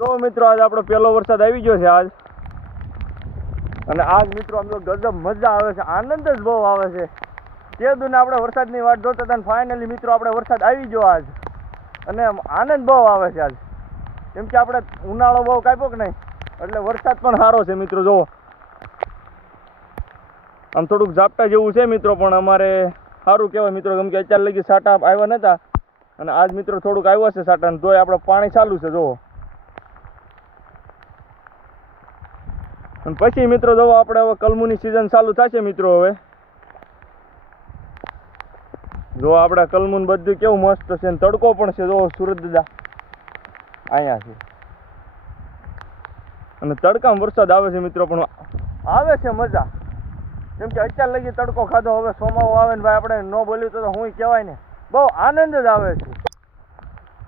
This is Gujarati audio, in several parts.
તો મિત્રો આજ આપણો પહેલો વરસાદ આવી ગયો છે આજ. અને આજ મિત્રો આમ તો ગજબ મજા આવે છે, આનંદ જ બહુ આવે છે. તે દુને આપણે વરસાદની વાટ જોતા હતા અને ફાઇનલી મિત્રો આપણે વરસાદ આવી ગયો આજ. અને આનંદ બહુ આવે છે આજ, કેમ કે આપણે ઉનાળો બહુ કાપ્યો કે નહીં, એટલે વરસાદ પણ સારો છે મિત્રો. જુઓ આમ થોડુંક ઝાપટા જેવું છે મિત્રો, પણ અમારે સારું કહેવાય મિત્રો, કેમ કે અત્યાર લગી સાટા આવ્યા નહોતા અને આજ મિત્રો થોડુંક આવ્યો છે સાટા, અને તોય આપણે પાણી ચાલુ છે. જુઓ અને પછી મિત્રો જુઓ આપણે હવે કલમુની સિઝન ચાલુ થશે મિત્રો. હવે જો આપણે કલમુન બધું કેવું મસ્ત છે, ને તડકો પણ છે. જો સુરત દાદા અહીંયા છે, અને તડકામાં વરસાદ આવે છે મિત્રો, પણ આવે છે મજા. કેમ કે અત્યાર લગી તડકો ખાધો, હવે સોમાવો આવે ને ભાઈ આપણે ન બોલ્યું તો હું કહેવાય ને, બહુ આનંદ જ આવે છે.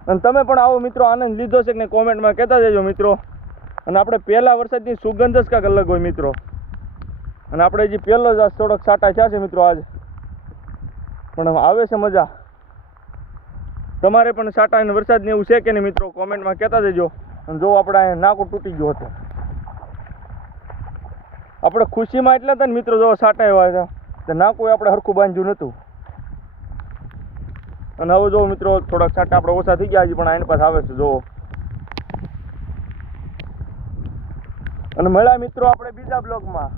અને તમે પણ આવો મિત્રો આનંદ લીધો છે કે નહીં કોમેન્ટમાં કહેતા જજો મિત્રો. અને આપણે પહેલા વરસાદની સુગંધ જ કાંઈક અલગ હોય મિત્રો. અને આપણે હજી પહેલો જ થોડોક સાટા થયા છે મિત્રો આજ, પણ આવે છે મજા. તમારે પણ સાટા અને વરસાદને એવું છે કે નહીં મિત્રો, કોમેન્ટમાં કહેતા જજો. અને જો આપણે અહીંયા નાકું તૂટી ગયું હતું, આપણે ખુશીમાં એટલા હતા ને મિત્રો, જો સાટા એવા હતા તો નાકું આપણે હરખું બાંધ્યું નહોતું. અને હવે જો મિત્રો થોડાક સાટા આપણે ઓછા થઈ ગયા, હજી પણ આની પાસે આવે છે. જો અને મળ્યા મિત્રો આપણે બીજા બ્લોગમાં.